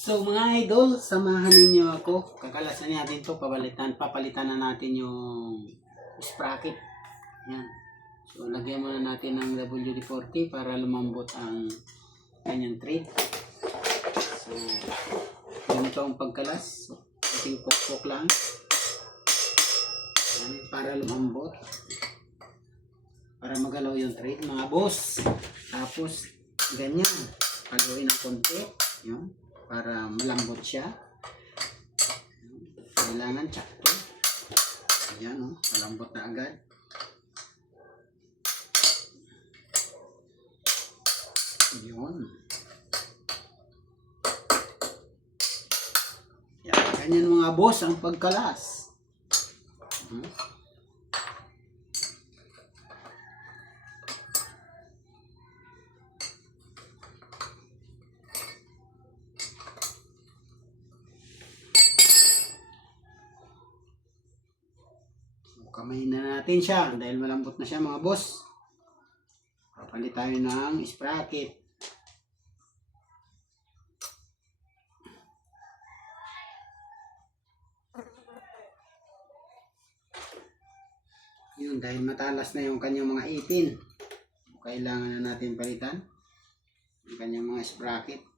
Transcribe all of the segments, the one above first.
So mga idol, samahan ninyo ako. Kakalasan natin to papalitan, papalitan na natin yung sprocket. Yan. So lagyan muna natin ng WD-40 para lumambot ang kanyang thread. So, ganito ang pagkalas. So, ating pokpok lang. Yan, para lumambot. Para magalaw yung thread, mga boss. Tapos, ganyan. Haluin ng konti. Yun. Para malambot siya. Kailangan tsakto. Ayan, oh. Malambot na agad. Yun. Yan, ganyan mga boss ang pagkalas. Hmm? So, kamay na natin siya dahil malambot na siya mga boss. Papalit tayo ng sprocket. Yun, dahil matalas na yung kanyang mga ipin. Kailangan na natin palitan yung kanyang mga sprocket.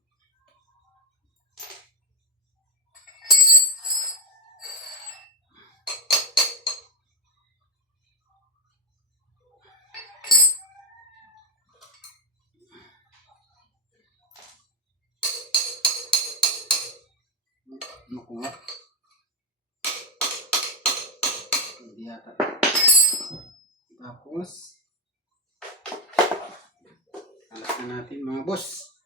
Nakuha. Hindi yata. Tapos, alas na natin mga boss.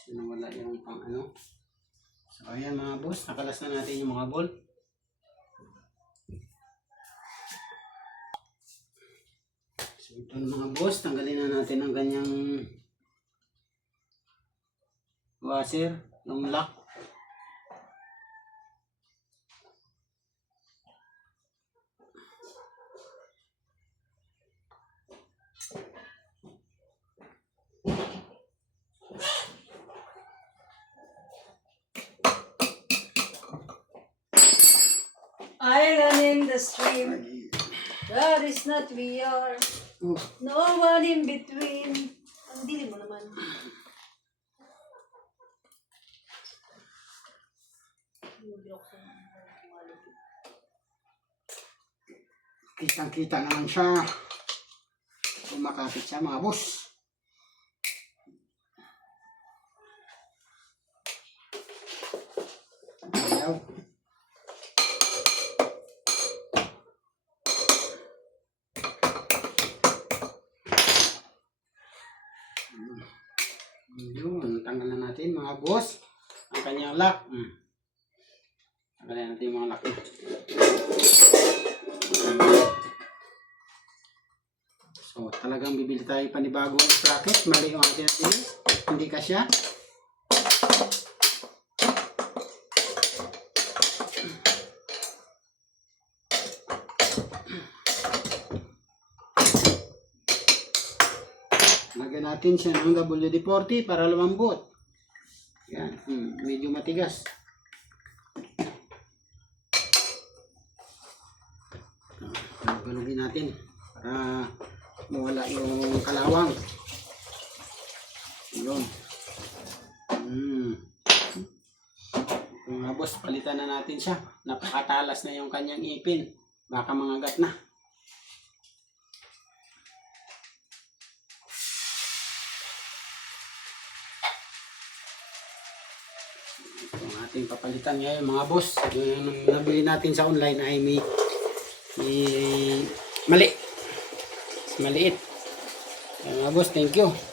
So, nawala yung pang ano. So, ayan mga boss, nakalas na natin yung mga bolt. So, ito mga boss, tanggalin na natin ang ganyang washer, yung lock. Iron in the stream, that is not we are. Oh, No one in between. Ang dili mo naman. Kitang-kita naman siya. Kumakapit siya mga boss. Ayaw. Yun, tanggal na natin mga boss. Ang kanyang lock. Hmm. Tanggalin natin yung mga lock. So, talagang bibili tayo panibagong sprocket. Mali yung ating natin. Hindi kasya. Lagyan natin siya ng WD-40 para lumambot. Yan. Hmm, medyo matigas. Galugin natin para mawala yung kalawang. Yun. Mm. Mga boss, palitan na natin siya. Napakatalas na yung kanyang ipin. Baka mangagat na. Ito ang ating papalitan ngayon mga boss. Yung nabili natin sa online ay may, may mali. Mas maliit. Mga boss, thank you.